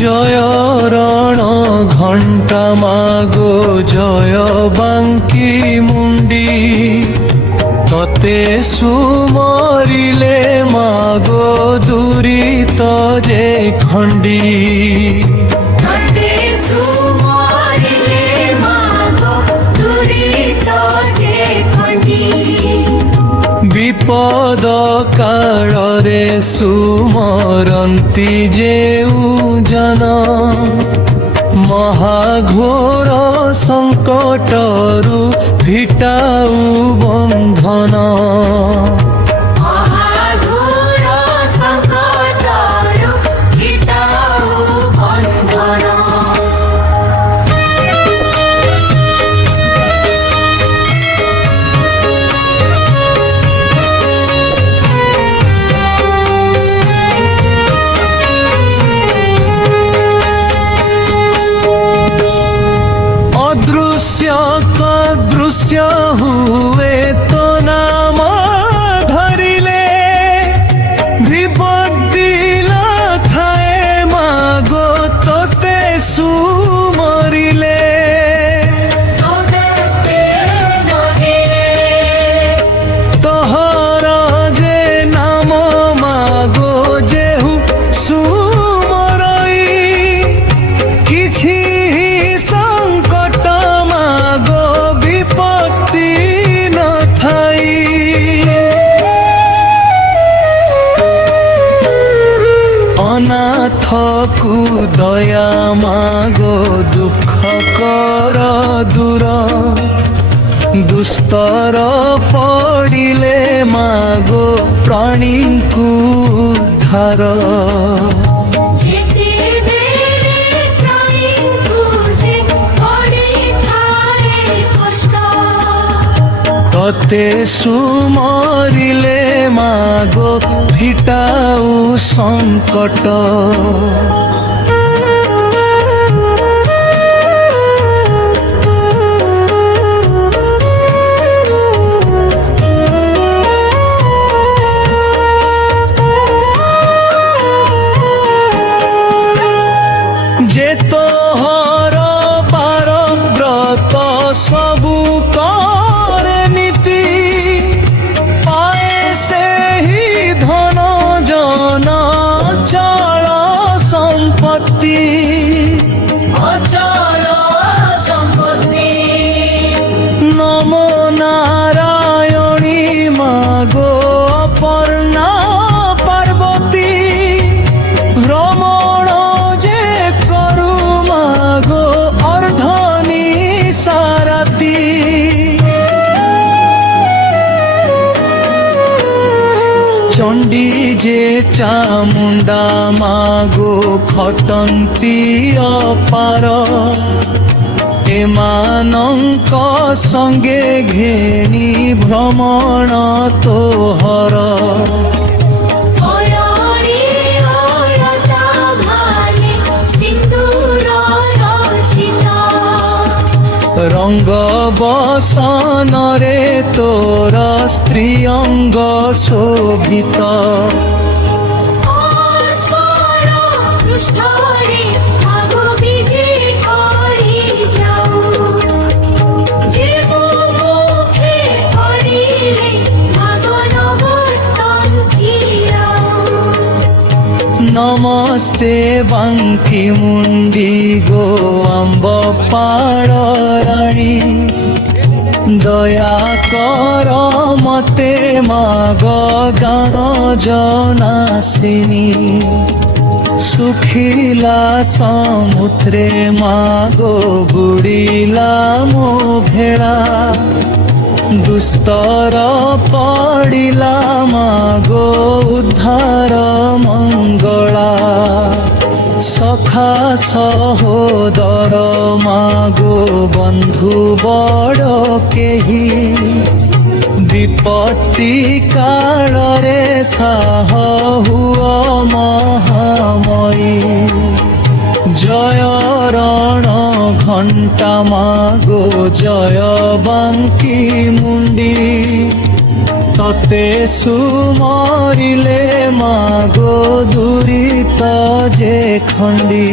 জয় রণ ঘণ্টা মাগো জয় বাঙ্কি মুন্ডি ততে সুমরিলে মাগো দুরিত যে খণ্ডি ততে সুমরিলে মাগো দুরিত যে খণ্ডি বিপদ কাଳରେ সুমরন্তি যেউ জন মহাঘোর সংকটরু ফিটাউ বন্ধন মহাঘোর সংকটরু ফিটাউ বন্ধন দৃশ্য হুয়ে তো নাম ধরিলে বিপদিল থায়ে মাগো তোতে সুমরিলে তোহর যে নাম মাগো যেহু সুমরই কিছু সংকট মাগো বিপত্তি নথাই অনাথকু দয়া মাগো দুঃখ কর দূর দুস্তর পড়িলে মাগো প্রাণীଙ୍କୁ উদ্ধার ততে সুমরিলে মাগো ফিটাউ সংকট যে তোহর বার ব্রত সবু করে নীতি পায়ে সেই ধন জন চল সম্পত্তি অচল সম্পত্তি নম নারায়ণী মাগো অপর্ণা পার্বতী ভ্রমণ যে করু মাগো অর্ধনি সারাতি চণ্ডী যে চামুণ্ডা মাগো খটন্তি অপার এମାନଙ୍କ সঙ্গে ঘেনি ভ্রমণ তোহর রঙ্গ বসନରେ তোর স্ত্রী অঙ্গ শোভিত নমস্তে বাঙ্কি মুন্ডি গো আম্ব পাড় রাণী দয়া কর মতে মাগ গাণ জনাসিনী শুখিলা সমুদ্রে মাগো বুড়িলা মো ভেড়া দুস্তর পড়িলা মাগো উদ্ধার মঙ্গলা সখা সহোদর মাগো বন্ধু বড় কেহি বিপত্তি কাଳରେ সাহ হুଅ মহাময়ী জয় রণ ঘণ্টা মাগো জয় বাঙ্কি মুন্ডি ততে সুমরিলে মাগো দুরিত যে খণ্ডী